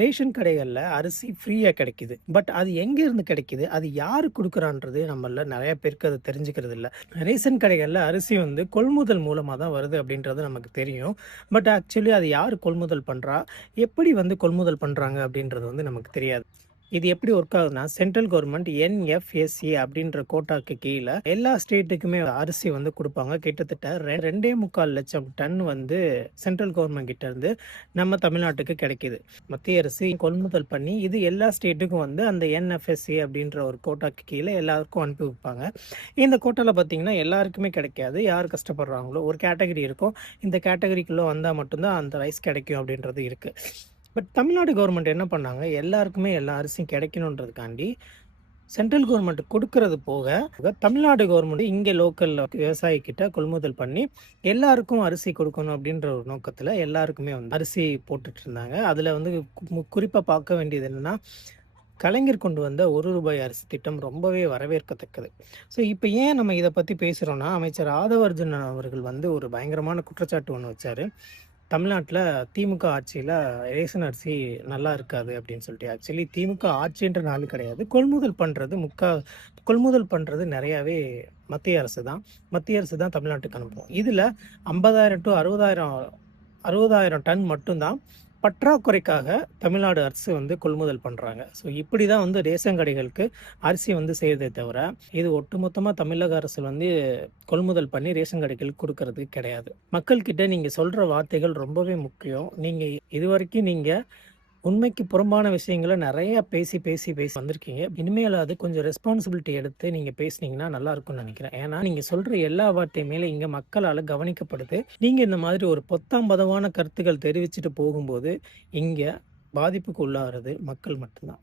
Ration கடைகள்ல அரிசி ஃப்ரீயா கிடைக்குது. பட் அது எங்கேருந்து கிடைக்குது? அது யாரு குடுக்குறான்றது நம்மள்ல நெறைய பேருக்கு அது தெரிஞ்சுக்கிறது இல்ல. ரேஷன் கடைகள்ல அரிசி வந்து கொள்முதல் மூலமா தான் வருது அப்படின்றது நமக்கு தெரியும். பட் ஆக்சுவலி அது யாரு கொள்முதல் பண்றா? எப்படி வந்து கொள்முதல் பண்றாங்க அப்படின்றது வந்து நமக்கு தெரியாது. இது எப்படி ஒர்க் ஆகுதுன்னா, சென்ட்ரல் கவர்மெண்ட் என்எஃப்எஸ்ஏ அப்படின்ற கோட்டாக்கு கீழ எல்லா ஸ்டேட்டுக்குமே அரிசி வந்து குடுப்பாங்க. கிட்டத்தட்ட 2.25 லட்சம் டன் வந்து சென்ட்ரல் கவர்மெண்ட் கிட்ட இருந்து நம்ம தமிழ்நாட்டுக்கு கிடைக்குது. மத்திய அரசு கொள்முதல் பண்ணி இது எல்லா ஸ்டேட்டுக்கும் வந்து அந்த என்எஃப்எஸ்ஏ அப்படின்ற ஒரு கோட்டாக்கு கீழ எல்லாருக்கும் அனுப்பி வைப்பாங்க. இந்த கோட்டால பார்த்தீங்கன்னா, எல்லாருக்குமே கிடைக்காது. யார் கஷ்டப்படுறாங்களோ ஒரு கேட்டகரி இருக்கும். இந்த கேட்டகரிக்குள்ள வந்தா மட்டும் தான் அந்த ரைஸ் கிடைக்கும் அப்படின்றது இருக்கு. பட் தமிழ்நாடு கவர்மெண்ட் என்ன பண்ணாங்க, எல்லாருக்குமே எல்லா அரிசியும் கிடைக்கணுன்றதுக்காண்டி, சென்ட்ரல் கவர்மெண்ட் குடுக்கறது போக, தமிழ்நாடு கவர்மெண்ட் இங்க லோக்கல்ல விவசாயி கிட்ட கொள்முதல் பண்ணி, எல்லாருக்கும் அரிசி குடுக்கணும் அப்படின்ற ஒரு நோக்கத்துல எல்லாருக்குமே வந்து அரிசி போட்டுட்டு இருந்தாங்க. அதுல வந்து குறிப்பா பார்க்க வேண்டியது என்னன்னா, கலைஞர் கொண்டு வந்த ரூ. 1 அரிசி திட்டம் ரொம்பவே வரவேற்கத்தக்கது. ஸோ இப்ப ஏன் நம்ம இத பத்தி பேசுறோம்னா, அமைச்சர் ஆதவர்ஜுன் அவர்கள் வந்து ஒரு பயங்கரமான குற்றச்சாட்டு ஒண்ணு வச்சாரு. தமிழ்நாட்டுல திமுக ஆட்சியில ரேஷன் அரிசி நல்லா இருக்காது அப்படின்னு சொல்லிட்டு. ஆக்சுவலி திமுக ஆட்சின்ற நாள் கிடையாது. கொள்முதல் பண்றது நெறையாவே மத்திய அரசு தான். மத்திய அரசு தான் தமிழ்நாட்டுக்கு அனுப்பும். இதுல 50,000 டூ 60,000 டன் மட்டும் தான் பற்றாக்குறைக்காக தமிழ்நாடு அரசு வந்து கொள்முதல் பண்றாங்க. ஸோ இப்படி தான் வந்து ரேஷன் கடைகளுக்கு அரிசி வந்து சேருதே தவிர, இது ஒட்டுமொத்தமா தமிழக அரசு வந்து கொள்முதல் பண்ணி ரேஷன் கடைகளுக்கு குடுக்கறது கிடையாது. மக்கள் கிட்ட நீங்க சொல்ற வார்த்தைகள் ரொம்பவே முக்கியம். இதுவரைக்கும் நீங்க உண்மைக்கு புறம்பான விஷயங்கள நெறைய பேசி வந்திருக்கீங்க. இனிமேலாவது கொஞ்சம் ரெஸ்பான்சிபிலிட்டி எடுத்து நீங்க பேசுனீங்கன்னா நல்லா இருக்கும்னு நெனைக்கிறேன். ஏன்னா, நீங்க சொல்ற எல்லா வார்த்தையுமே இங்க மக்களால கவனிக்கப்படுது. நீங்க இந்த மாதிரி ஒரு பொத்தாம் பதமான கருத்துக்கள் தெரிவிச்சுட்டு போகும்போது, இங்க பாதிப்புக்கு உள்ளாகுறது மக்கள் மட்டும் தான்.